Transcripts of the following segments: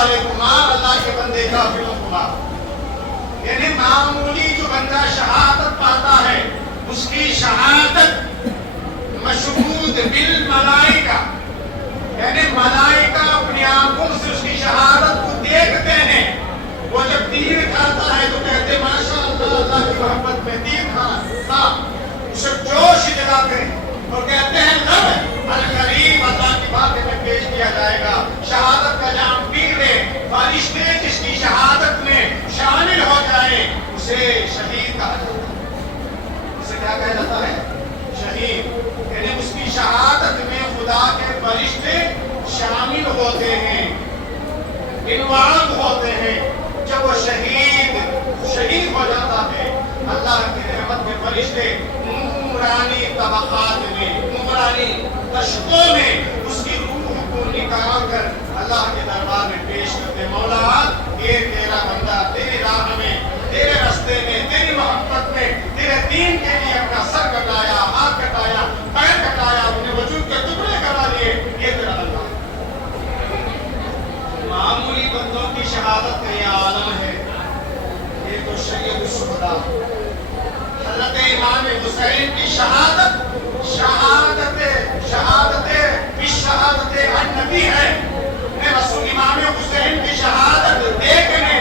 والے کو مار، اللہ کے بندے کافروں کو مار. یعنی معمولی جو بندہ شہادت پاتا ہے اس کی شہادت مشہود بالملائکہ، یعنی ملائکہ اپنی آنکھوں سے اس کی شہادت کو دیکھتے ہیں. وہ جب تیر کھاتا ہے تو کہتے ہیں ماشاء اللہ، اللہ کی محبت میں تیر کھانا، اسے جوش دلاتے ہیں اور کہتے ہیں لب القریب اللہ کی بات میں پیش کیا جائے گا. شہادت کا جام پی لے، فرشتے جس کی شہادت میں شامل ہو جائے اسے شہید کہا جاتا ہے. اسے کیا کہا جاتا ہے؟ شہید. یعنی اس کی شہادت میں خدا کے فرشتے شامل ہوتے ہیں، انوالو ہوتے ہیں. جب وہ شہید ہو جاتا ہے، اللہ کی رحمت کے فرشتے نورانی طبقات میں، نورانی تشتوں میں اس کی روح کو نکال کر اللہ کے دربار میں پیش کرتے. مولا یہ تیرا بندہ تیری راہ میں، تیرے راستے میں، تیری محبت میں، تیرے دین کے لیے اپنا سر کٹایا، ہاتھ کٹایا، پیر کٹایا، اپنے وجود کے ٹکڑے کرا لیے. یہ تیرا بندہ. معمولی بندوں کی شہادت کا یہ عالم ہے. یہ تو سید الشہداء حضرت امام حسین کی شہادت بالشہادت النبی ہے. رسول امام حسین کی شہادت دیکھنے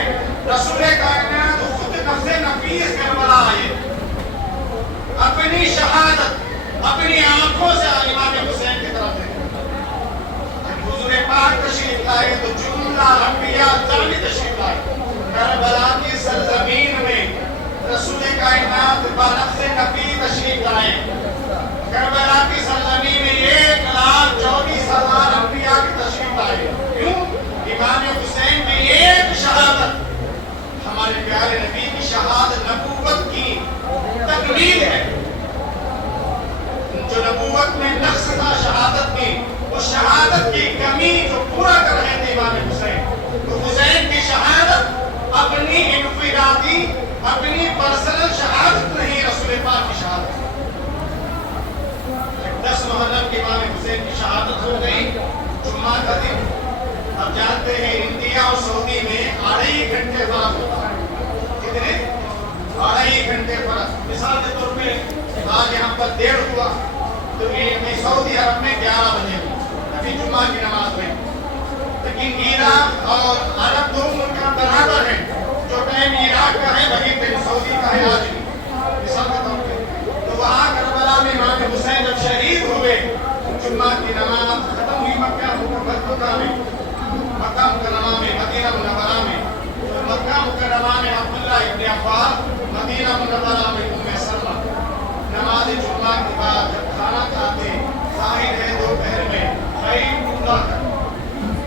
رسول کائنات خود نفس نفیس کربلا آئے. اپنی شہادت اپنی آنکھوں سے امام حسین کی طرف دیکھیں. حضور پاک تشریف لائے تو جملہ انبیاء جانی تشریف لائے. کربلا کی سرزمین میں رسول کائنات بنفس نبی تشریف لائے. کربلا کی سرزمین میں 1,24,000 انبیاء کی تشریف لائے. کیوں؟ امام حسین میں ایک شہادت، ہمارے پیارے نبی کی شہادت نبوت کی تکمیل ہے. جو نبوت میں نقص تھا شہادت کی، اس شہادت کی کمی جو پورا کر رہے تھے امام حسین. تو حسین کی شہادت اپنی انفرادی، اپنی پرسنل شہادت نہیں، رسول پاک کی شہادت. 10 محرم کی امام حسین کی شہادت ہو گئی، جمعہ کا دن. اب جانتے ہیں انڈیا اور سعودی میں 2.5 گھنٹے فرق ہوتا ہے. کتنے؟ 2.5 گھنٹے فرق. مثال کے طور پہ آج یہاں پر 1:30 ہوا تو سعودی عرب میں 11 بجے ہوئی ابھی جمعہ کی نماز میں. لیکن عراق اور عرب دو ملک برابر ہیں. جو ٹائم عراق کا ہے وہی ٹائم سعودی کا ہے آج بھی. مثال کے طور پہ تو وہاں کربلا میں امام حسین جب شہید ہوئے، جمعہ کی نماز ختم ہوئی مکہ مکرمہ میں، مدینہ منورہ میں. مکہ مکرمہ میں عبداللہ ابن عباس، مدینہ منورہ میں ام سلمہ. نماز جمعہ کے بعد جب کھانا کھاتے، ظاہر ہے دوپہر میں خیر اللہ،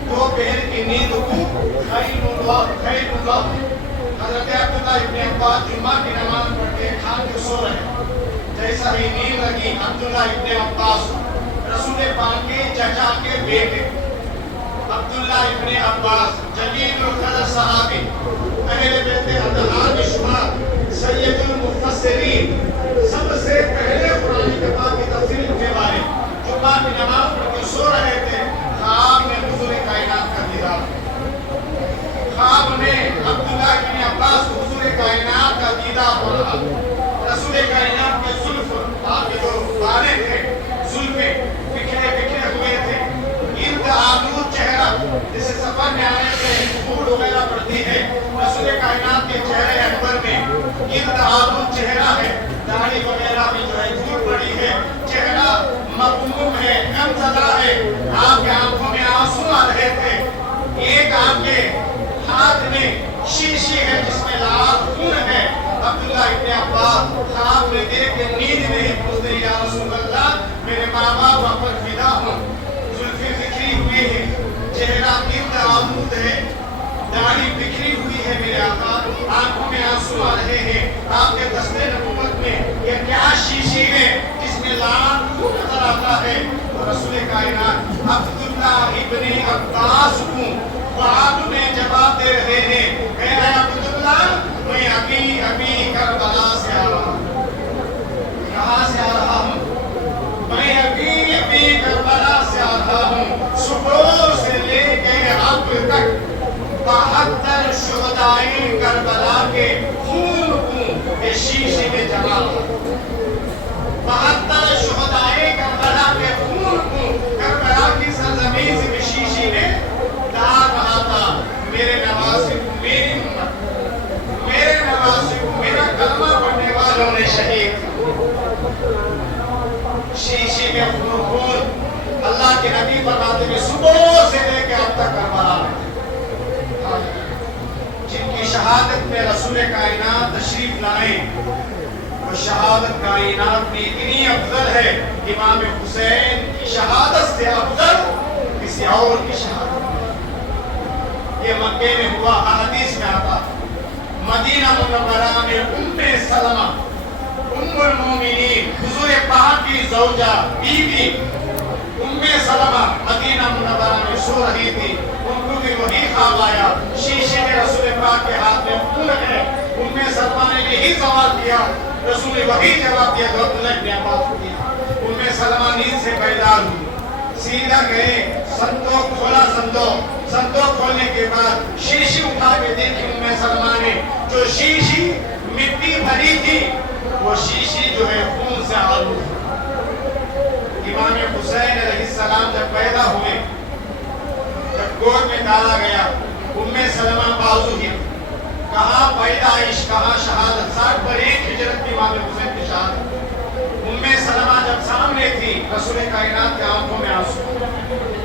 دوپہر کی نیند کو خیر اللہ. حضرت عبداللہ ابن عباس جمعہ کی نماز پڑھ کے کھا کے سو رہے. جیسا ہی نیند لگی عبداللہ ابن عباس رسول پاک کے چچا کے بیٹے عبداللہ ابن عباس جلیل القدر صحابی، اہل بیت اطہار کے شمار، سید المفسرین، سب سے پہلے قرآن پاک کی تفسیر کے بارے. جمعہ کی نماز پڑھ کے سو رہے تھے، خواب میں حضور کائنات کا دیدار. خواب میں عبداللہ ابن عباس کو حضور کائنات کا دیدار ہو رہا. رسول کائنات کے زلف، آپ کے جو بالیں تھے زلفیں بکھرے ہوئے تھے، گرد آلود چہرہ جسے سفر میں آنے سے دھول وغیرہ پڑتی ہے. رسول کائنات کے چہرے انور میں گرد آلود چہرہ ہے، داڑھی وغیرہ میں جو ہے دھول پڑی ہے، چہرہ مغموم ہے، غم زدہ ہے. آپ کے آنکھوں میں آنسو آ رہے تھے. ایک آپ کے ہاتھ میں شیشی ہے جس میں لال خون ہے. عبداللہ ابن عباس خواب میں دیکھ کے نیند میں ہی پوچھتے یا رسول اللہ میرے ماں باپ آپ پر فدا ہوں. زلفیں بکھری ہوئی ہیں، چہرہ گرد آلود ہے، داڑھی بکھری ہوئی ہے میرے آقا، آنکھوں میں آنسو آ رہے ہیں. آپ کے دستے نبوت میں یہ کیا شیشی ہے جس میں لال خون نظر آتا ہے؟ رسول کائنات عبداللہ ابن عباس کو خواب میں جواب دے رہے ہیں، اے عبداللہ میں ابھی کربلا سے آ رہا ہوں. کہاں سے آ رہا ہوں؟ میں ابھی کربلا سے آ رہا ہوں. صبح سے لے کے اب تک وہ شہادت کائنات میں اتنی افضل ہے، امام حسین کی شہادت سے افضل کسی اور کی شہادت نہیں۔ یہ مکے میں ہوا، احادیث میں آتا، مدینہ منورہ میں ام سلمہ ام المومنین حضور پاک کی زوجہ بیوی ام سلمہ مدینہ منورہ میں سو رہی تھی، ان کو بھی وہی خواب آیا، شیشے میں رسول پاک کے ہاتھ میں پھول ہے۔ ام سلمہ نے یہی سوال کیا، رسول نے وہی جواب دیا جو عبداللہ ابن عباس کو دیا۔ ام سلمہ نیند سے بیدار ہوئی، سیدھا گئے، صندوق کھولا، صندوق کھولنے کے بعد شیشی اٹھا کے دیکھی ام سلمہ نے، جو شیشی مٹی بھری تھی وہ شیشی جو ہے خون سے آلود۔ امام حسین علیہ السلام جب پیدا ہوئے، جب گود میں ڈالا گیا، ام سلمہ بازو ہی، کہاں پیدائش کہاں شہادت، 60 پر 1 ہجرت کی امام حسین کی شہادت۔ ام سلمہ جب سامنے تھی، رسول کائنات کے آنکھوں میں آنسو،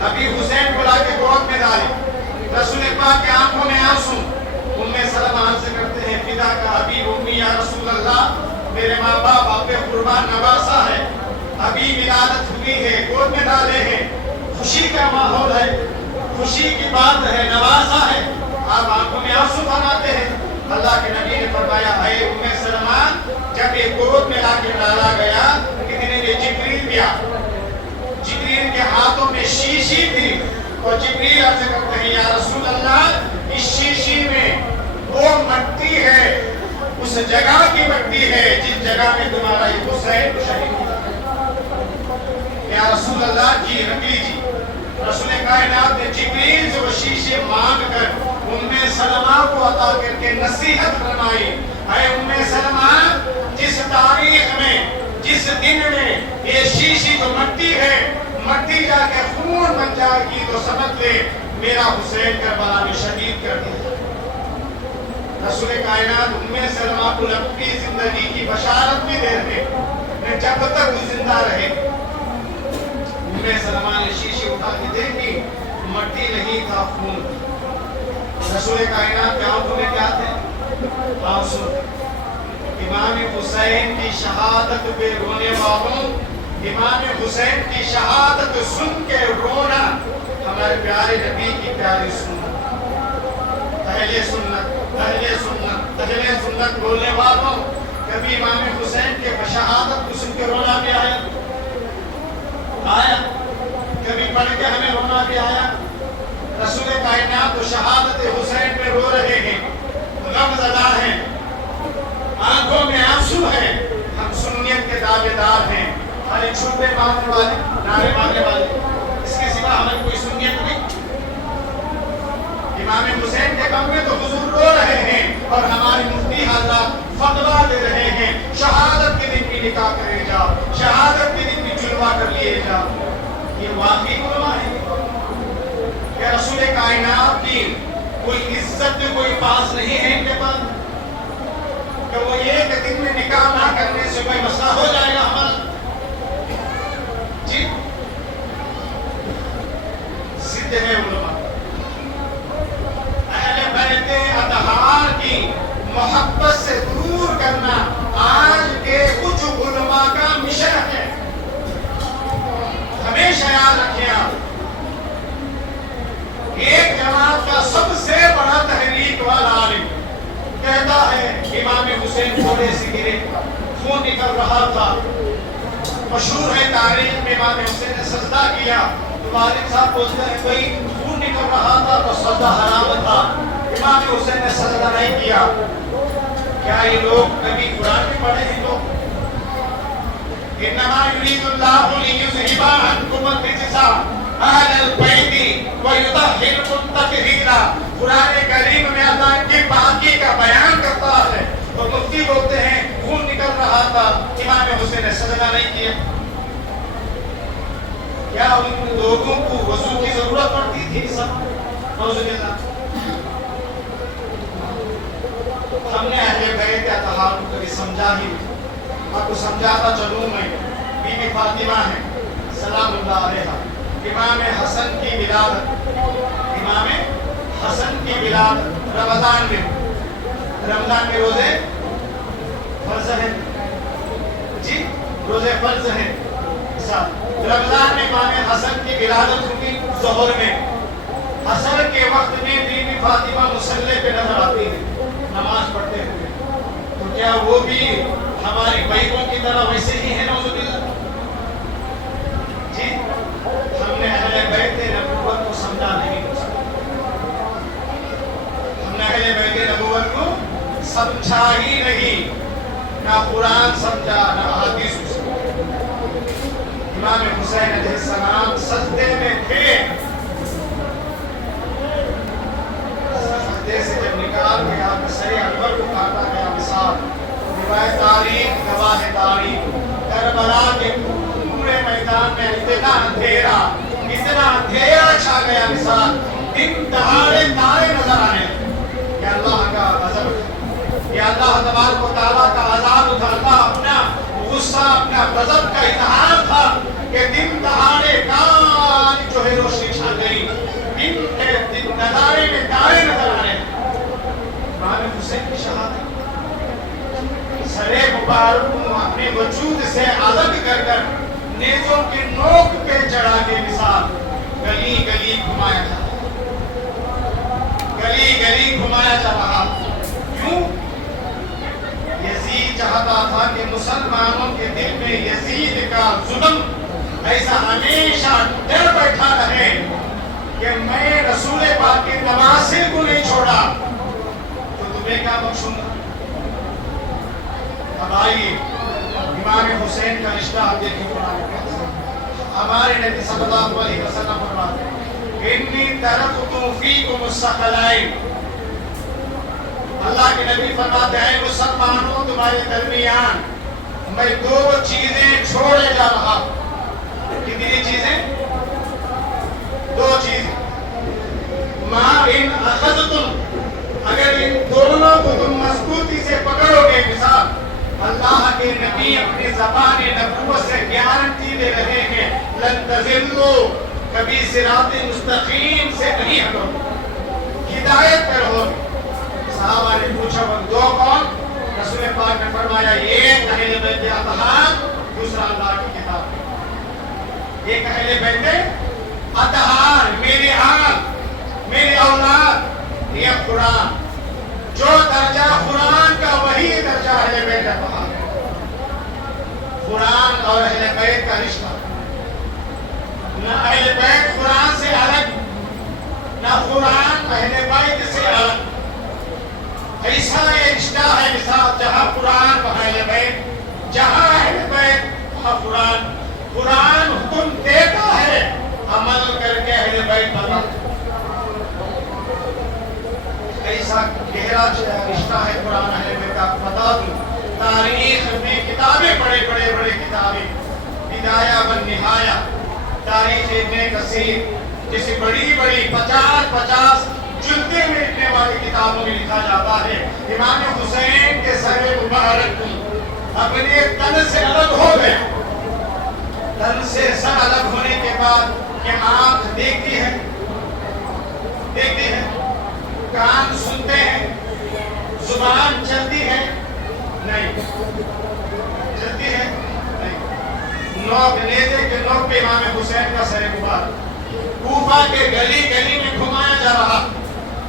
ابھی حسین بلا کے گود میں ڈالے، رسول پاک کے آنکھوں میں آنسو۔ ام سلمہ عرض کرتے ہیں، فدا کا ابھی امی یا رسول اللہ، میرے ماں باپ آپ پہ قربان نواسا ہے، ابھی ولادت ہوئی ہے، گود میں ڈالے ہیں، خوشی کا ماحول ہے، خوشی کی بات ہے، نواسا ہے، آپ آنکھوں میں آنسو بناتے ہیں۔ اللہ کے نبی نے فرمایا، اے ام سلمہ، جب یہ گود میں لا کے ڈالا گیا، کتنے نے جبریل بھی آ، جبریل کے ہاتھوں میں شیشی تھی، اور جبریل عرض کرتے ہیں، یا رسول اللہ، اس شیشی میں وہ مٹی ہے، اس جگہ کی مٹی ہے جس جگہ میں تمہارا یہ حسین شہید ہوا۔ یا رسول اللہ، جی رکھ لیجیے۔ رسول کائنات نے جبریل سے وہ شیشے مانگ کر ام سلمہ کو عطا کر کے نصیحت فرمائی، اے ام سلمہ، جس تاریخ میں، جس دن میں یہ شیشی جو مٹی ہے، مٹی جا کے خون بن جائے گی، تو سمجھ لے میرا حسین کربلا میں شہید کر دیا۔ رسول کائنات ام سلمہ کو اپنی زندگی کی بشارت بھی دے رہے ہیں، جب تک وہ زندہ رہے۔ ام سلمہ نے شیشی اٹھا کے دیکھی، مٹی نہیں تھا، خون۔ رسول کائنات کے آنکھوں میں کیا تھے؟ آنسو۔ امام حسین کی شہادت پہ رونے والوں، امام حسین کی شہادت سن کے رونا ہمارے پیارے نبی کی پیاری سنت، اہل سنت، اہل سنت، اہل سنت بولنے والوں، کبھی امام حسین کے شہادت کو سن کے رونا بھی آیا؟ کبھی پڑھ کے ہمیں رونا بھی آیا؟ رسول کائنات تو شہادت حسین پہ رو رہے ہیں، غم زدہ ہیں، آنکھوں میں آنسو ہیں، ہم سنیت کے دعوے دار ہیں، خالی چھوٹے ماننے والے، نعرے ماننے والے، اس کے سوا ہمیں کوئی سنیت نہیں۔ امام حسین کے غم میں تو حضور رو رہے ہیں، اور ہمارے مفتی حضرات فتویٰ دے رہے ہیں، شہادت کے دن بھی نکاح کرے جا، شہادت کے دن بھی جلوہ کر لیے جا۔ یہ واقعی علماء ہے کہ رسول کائنات کی کوئی عزت کوئی پاس نہیں ہے ان کے پاس، کہ وہ ایک دن میں نکاح نہ کرنے سے کوئی مسئلہ ہو جائے گا ہمارا؟ جی ضد ہے علماء، اہل بیت اطہار کی محبت سے دور کرنا آج کے کچھ علماء کا مشن ہے۔ ہمیشہ یاد رکھیں آپ، ایک جماعت کا سب سے بڑا تحریک والا عالم کہتا ہے امام حسین گھوڑے سے گرے، خون نکل رہا تھا، مشہور ہے تاریخ میں امام حسین نے سجدہ کیا، تو والد صاحب بولتے ہیں کوئی خون نکل رہا تھا تو سجدہ حرام تھا، امام حسین نے سجدہ نہیں کیا۔ کیا یہ لوگ کبھی قرآن میں پڑھے ہیں؟ لوگ انما یرید اللہ لیذھب عنکم الرجس اہل البیت ویطہرکم تطہیرا۔ قرآن کریم میں اللہ کی پاکی کا بیان کرتا ہے، اور مفتی بولتے ہیں خون نکل رہا تھا، امام حسین نے سجدہ نہیں کیا۔ کیا ان لوگوں کو وضو کی ضرورت پڑتی تھی؟ سب نعوذ باللہ۔ ہم نے اہل بیت اطہار کو کبھی سمجھا ہی نہیں۔ آپ کو سمجھاتا چلوں میں، بی بی فاطمہ ہے سلام اللہ علیہا، امام حسن کی ولادت، امام حسن کی ولادت رمضان میں، رمضان کے روزے فرض ہے، جی روزے فرض ہیں. رمضان میں امام حسن کی ولادت ہوئی ظہر میں. عصر کے وقت میں بی بی فاطمہ مصلی پہ نظر آتی ہے نماز پڑھتے ہوئے. تو کیا وہ بھی ہماری بیووں کی طرح ویسے ہی ہے نعوذ باللہ؟ جی ہم نے اہل بیت نبوت کو سمجھا نہیں ہو سکتا. ہم نے اہل بیت نبوت کو سمجھا ہی نہیں. نہ قرآن سمجھا نہ احادیث کو سمجھا. امام حسین علیہ السلام سجدے میں تھے. سجدے سے جب نکال کے آپ سر انور کو کاٹا گیا مثال روایت تاریخ گواہ تاریخ کربلا کے پورے میدان میں اتنا اندھیرا چھا گیا مثال دن دہاڑے تارے نظر آنے لگے. یہ اللہ کا غضب ہے. یہ اللہ تبارک و تعالیٰ کا عذاب تھا. اللہ اپنا غصہ اپنا غضب کا اظہار تھا کہ دن دہاڑے کان جو ہے روشنی چھا گئی. دن نظارے میں تارے نظر آنے. امام حسین کی شہادت سرے مبارک کو اپنے وجود سے الگ کر کر نیزوں کے نوک پہ چڑھا کے مثال گلی گلی گھمایا جا رہا. کیوں؟ یزید چاہتا تھا کہ مسلمانوں کے دل میں یزید کا ظلم ایسا ہمیشہ ڈر بیٹھا رہے کہ میں رسول پاک کے نواسے کو نہیں چھوڑا تو تمہیں کیا بخشوں گا. اب آئیے امام حسین کا رشتہ آپ دیکھیں قرآن میں. ہمارے نبی صلی اللہ علیہ وسلم فرماتے ہیں انی ترکت فیکم الثقلین. اللہ کے نبی فرماتے ہیں مسلمانوں تمہارے درمیان میں دو چیزیں چھوڑے جا رہا ہوں. کتنی چیزیں؟ دو چیزیں. ما ان اخذتم اگر ان دونوں کو تم مضبوطی سے پکڑو گے. مثال اللہ کے نبی اپنی زبان نبوت سے گارنٹی دے رہے ہیں لن تضلوا کبھی صراط مستقیم سے نہیں ہٹو ہدایت پر ہو. صحابہ نے پوچھا وہ دو کون؟ رسول پاک نے فرمایا ایک اہل بیت اطہار دوسرا اللہ کی کتاب. ایک اہل بیت اطہار میرے آل میرے اولاد یہ قرآن. جو درجہ قرآن کا وہی درجہ اہل بیت اطہار. قرآن اور اہل بیت کا رشتہ نہ اہل بیت قرآن سے الگ نہ قرآن اہل بیت سے الگ. ایسا یہ رشتہ ہے مثال جہاں قرآن وہاں اہل بیت جہاں اہل بیت وہاں قرآن. قرآن حکم دیتا ہے عمل کر کے اہل بیت بنا. ایسا گہرا رشتہ ہے قرآن اہل بیت کا. بتا دوں تاریخ میں کتابیں بڑے کتابیں بدایہ و نہایہ تاریخ ابن کثیر جیسی بڑی 50 جلدیں میں لکھنے والی کتابوں میں لکھا جاتا ہے امام حسین کے سر مبارک اپنے تن سے الگ ہو گئے. تن سے سر الگ ہونے کے بعد کہ آنکھ دیکھتی ہے کان سنتے ہیں زبان چلتی ہے نہیں چلتی ہے نہیں. نوک نیزے کے نوک پہ امام حسین کا سر مبارک کوفہ کے گلی میں گھمایا جا رہا.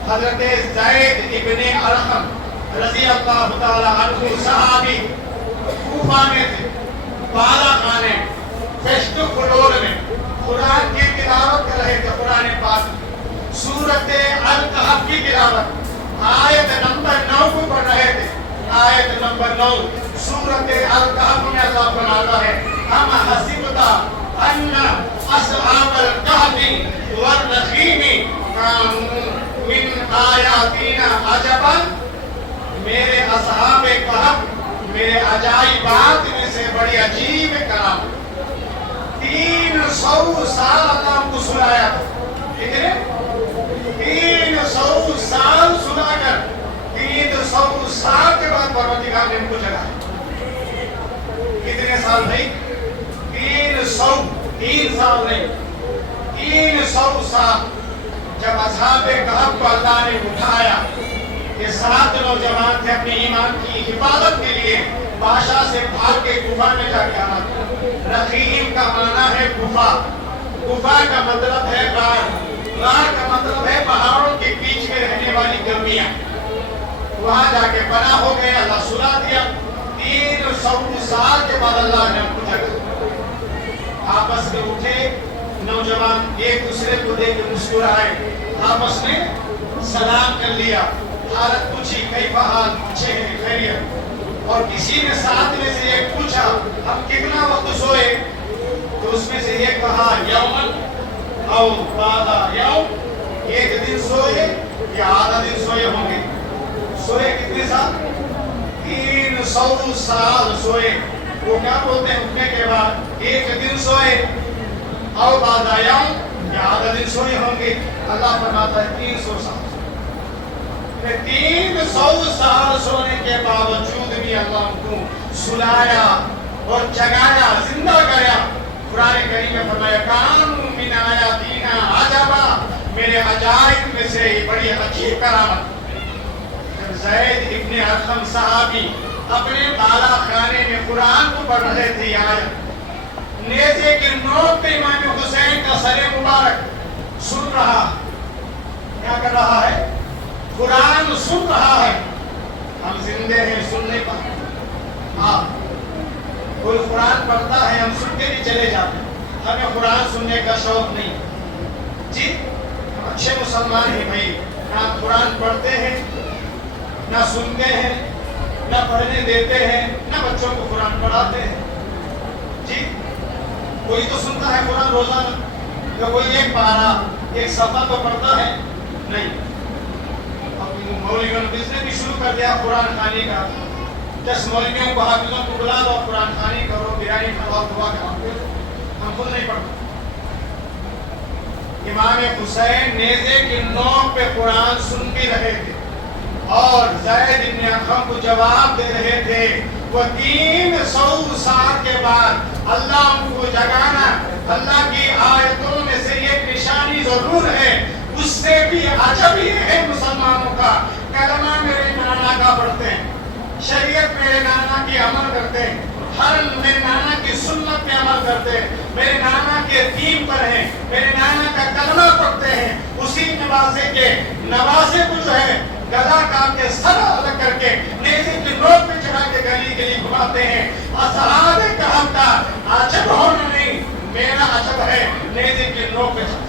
حضرت زید ابن ارقم رضی اللہ تعالی عنہ صحابی کوفہ میں تھے. بالا خانے فیسٹ فلور میں قرآن کی تلاوت کر رہے تھے. قرآن پاک سورت الکہف کی تلاوت آیت نمبر 9 کو پڑھ رہے تھے. آیت نمبر 9 سورت الکہف میں اللہ فرماتا ہے ام حسبتا ان اصحاب الکہف والرقیم کانوا من آیاتنا عجبا. میرے اصحاب کہف میرے عجائبات میں سے بڑی عجیب کلام. 300 سال اللہ ہم کو سنایا تھا. کتنے 300 سال سنا کر 300 سال کے بعد پروردگار نے ہم کو جگایا. کتنے سال نہیں 3 سال نہیں 300 سال. جب اصحاب کہف کو اللہ نے اٹھایا یہ 7 نوجوان تھے اپنے ایمان کی حفاظت کے لیے بادشاہ سے بھاگ کے گفا میں جا کے آنا تھا۔ رقیم کا معنی ہے گفا، گفا کا مطلب ہے غار، غار کا مطلب ہے پہاڑوں کے بیچ میں رہنے والی گرمیاں۔ وہاں جا کے پناہ ہو گئے، اللہ سلا دیا۔ 300 سال کے بعد اللہ نے ہم کو جگہ آپس میں اٹھے، نوجوان ایک دوسرے کو دیکھ کے مسکرائے، آپس میں سلام کر لیا، حالت پوچھی، کیف حال، اچھے ہیں، خیریت؟ اور کسی نے ساتھ میں سے ایک پوچھا ہم کتنا وقت سوئے؟ تو اس میں سے ایک کہا یومن او بعد یوم، ایک دن سوئے یا آدھا دن سوئے ہوں گے۔ سوئے کتنے سال؟ 300 سال سوئے۔ وہ کیا بولتے ہیں اٹھنے کے بعد؟ ایک دن سوئے او بعد یوم، یا آدھا دن سوئے ہوں گے۔ اللہ فرماتا ہے 300 سال۔ 300 سال سونے کے باوجود بھی اللہ ان کو سلایا اور جگایا، زندہ کریا۔ قرآن کریم میں فرمایا کانوا من آیاتنا عجبا، میرے عجائب میں سے بڑی عجیب کرامت۔ جب زید ابن ارقم صحابی اپنے بالا خانے میں قرآن کو پڑھ رہے تھے، آیت نیزے کی نوک پہ امام حسین کا سر مبارک سن رہا، کیا کر رہا ہے؟ قرآن سن رہا ہے۔ ہم زندے ہیں، سن نہیں پاتے۔ ہاں، کوئی قرآن پڑھتا ہے، ہم سن کے بھی چلے جاتے ہیں، ہمیں قرآن سننے کا شوق نہیں۔ جی ہم اچھے مسلمان ہیں بھائی، نہ قرآن پڑھتے ہیں، نہ سنتے ہیں، نہ پڑھنے دیتے ہیں، نہ بچوں کو قرآن پڑھاتے ہیں۔ جی کوئی تو سنتا ہے قرآن روزانہ، یا کوئی ایک پارہ ایک صفحہ تو پڑھتا ہے؟ نہیں۔ مولویوں نے بزنس بھی شروع کر دیا قرآن خوانی کا، 10 مولویوں کو حافظوں کو بلا دو، قرآن خوانی کرو، بریانی کھلاؤ، دعا کرو۔ ہم خود نہیں پڑھتے۔ امام حسین نیزے کی نوک پہ قرآن سن بھی رہے تھے اور زید بن ارقم کو جواب دے رہے تھے۔ وہ 300 سال کے بعد اللہ ان کو جگانا، اللہ کی آیتوں میں سے ایک نشانی ضرور ہے، اس سے بھی عجب یہ ہے مسلمانوں کا، کلمہ میرے نانا کا پڑھتے ہیں، شریعت میرے نانا کی عمل کرتے ہیں، حرم میرے نانا کی سنت پہ عمل کرتے ہیں، میرے نانا کے دین پر ہیں، میرے نانا کا کلمہ پڑھتے ہیں، اسی نوازے کے نوازے کو جو ہے گلا کاٹ کے سر الگ کر کے نیزے کی نوک پہ چڑھا کے گلی گلی گھماتے ہیں۔ اصحاب کہف کا عجب ہونا نہیں، میرا عجب ہے نیزے کی نوک پہ چڑھا۔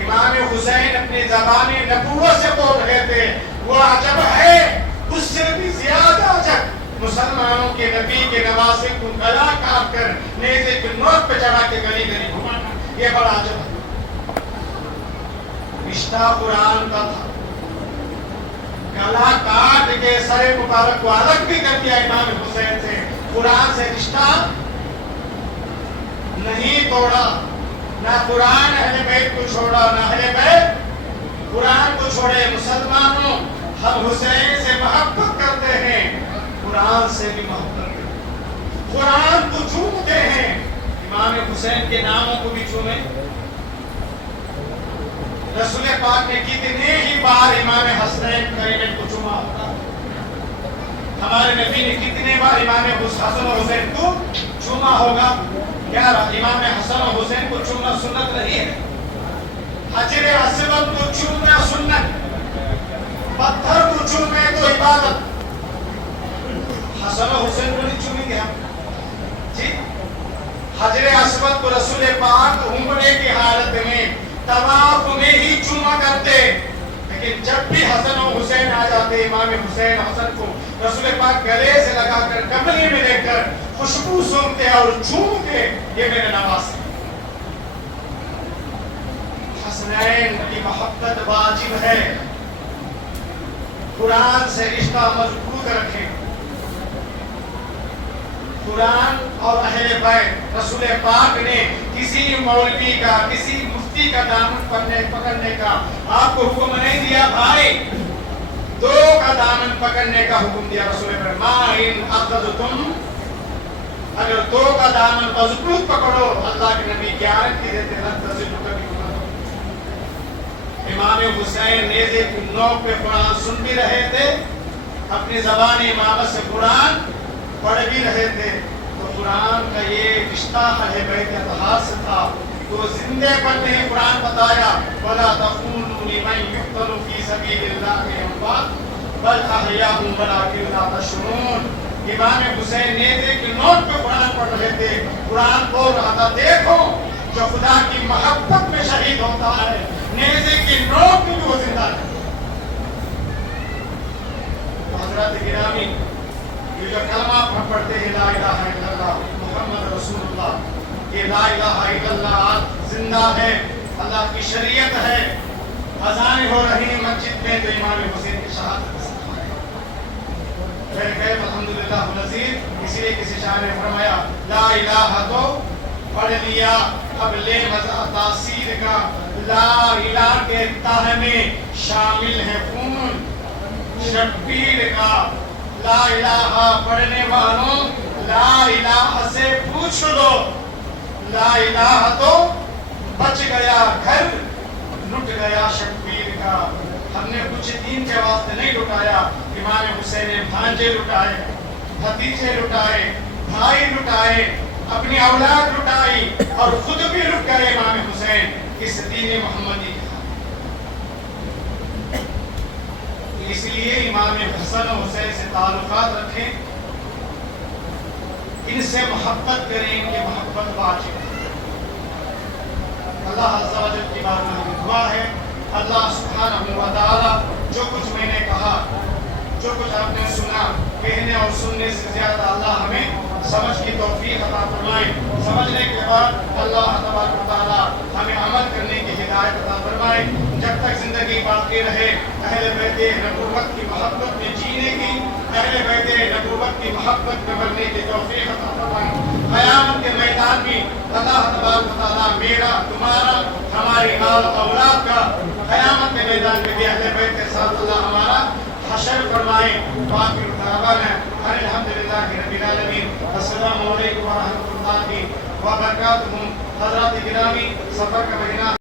امام حسین اپنی زبان نبوت سے بول رہے تھے، وہ عجب ہے، اس سے بھی زیادہ عجب مسلمانوں کے نبی کے نواسے کو گلا کاٹ کر نیزے کی نوک پہ چڑھا کے گلی گلی گھمانا، یہ بڑا عجب ہے۔ رشتہ قرآن کا تھا، گلا کاٹ کے سر مبارک کو الگ بھی کر دیا امام حسین سے، قرآن سے رشتہ نہیں توڑا، نہ قرآن اہل بیت کو چھوڑا، نہ اہل بیت قرآن کو چھوڑے۔ مسلمانوں، ہم حسین سے محبت کرتے ہیں، قرآن سے بھی محبت کرتے ہیں، قرآن کو چومتے ہیں، امام حسین کے ناموں کو بھی چومیں۔ رسول پاک نے کتنے ہی بار امام حسین کریمین کو چوما ہوگا، ہمارے نبی نے کتنے بار امام حسن و حسین کو چوما ہوگا؟ کیا امام حسن و حسین کو چومنا سنت نہیں ہے؟ حجر اسود کو چومنا سنت، پتھر کو چومے تو عبادت۔ حسن و حسین کو نہیں چومیں گے ہم؟ جی حجر اسود کو رسول پاک عمرے کی حالت میں طواف میں ہی چوما کرتے، لیکن جب بھی حسن و حسین آ جاتے، امام حسین حسن کو رسول پاک گلے سے لگا کر کملی میں لے کر خوشبو سونگتے اور چومتے، یہ میرے نواز ہے۔ حسنین کی محبت واجب ہے، قرآن سے رشتہ مضبوط رکھیں۔ قرآن اور اہل بیت، رسول پاک نے کسی مولوی کا، کسی مفتی کا دامن پکڑنے کا آپ کو حکم نہیں دیا بھائی، دو کا دامن پکڑنے کا حکم دیا رسول پر، ما ان اخذتم، اگر دو کا دامن مضبوط پکڑو، اللہ کے نبی گارنٹی دیتے ہیں لن تضلوا کبھی۔ امام حسین نیزے کی نوک پہ قرآن سن بھی رہے تھے اپنی زبان امامت سے قرآن پڑھ بھی رہے تھے تو قرآن کا یہ رشتہ اہل بیت اطہار سے تھا. تو زندے پر نے قرآن بتایا وَلَا تَقُولُوا لِمَن يُقْتَلُ فِي سَبِيلِ اللَّهِ أَمْوَاتٌ بَلْ أَحْيَاءٌ وَلَٰكِن لَّا تَشْعُرُونَ. امام حسین نیزے کے نوٹ پہ قرآن پڑھ رہے تھے. قرآن بول رہا تھا دیکھو جو خدا کی محبت میں شہید ہوتا ہے نیزے کی نوٹ میں بھی وہ زندہ ہے. حضرات گرامی یہ جو کلمہ پڑھتے ہیں لا الہ الا اللہ محمد رسول اللہ یہ لا الہ الا اللہ آج زندہ ہے. اللہ کی شریعت ہے. اذان ہو رہی مسجد میں تو امام حسین کی شہادت الحمدللہ نذیر. اسی لیے کسی شاعر نے فرمایا لا الہ تو پڑھ لیا اب لے مزہ تاثیر کا. لا الہ کے تہ میں شامل ہے خون شبیر کا. لا الہ پڑھنے والوں لا الہ سے پوچھ لو. لا الہ تو بچ گیا گھر لٹ گیا شبیر کا. ہم نے کچھ دین کے واسطے نہیں لٹایا. امام حسین نے بھانجے لٹائے بھتیجے لٹائے بھائی لٹائے اپنی اولاد لٹائی اور خود بھی لٹ گئے امام حسین اس دین محمدی کے. اس لیے امام حسن و حسین سے تعلقات رکھیں ان سے محبت کریں ان کی محبت واجب ہے. اللہ عز و جل کی بات میں دعا ہے اللہ سبحانہ و تعالی جو کچھ میں نے کہا جو کچھ آپ نے سنا کہنے اور سننے سے زیادہ اللہ ہمیں سمجھ کی توفیق عطا فرمائے. سمجھنے کے بعد اللہ تبارک و تعالی ہمیں عمل کرنے کی ہدایت عطا فرمائے. جب تک زندگی باقی رہے اہل بیت نبوت کی محبت میں جینے کی اہل بیت نبوت کی محبت میں مرنے کی توفیق عطا فرمائے. قیامت کے میدان میں اللہ تبارک و تعالی میرا تمہارا ہماری آل اولاد کا قیامت کے میدان میں بھی اہل بیت کے ساتھ اللہ ہمارا حشر فرمائے. باقی دعوانا الحمدللہ رب العالمین. السلام علیکم ورحمۃ اللہ وبرکاتہ. حضرات گرامی سفر کا مہینہ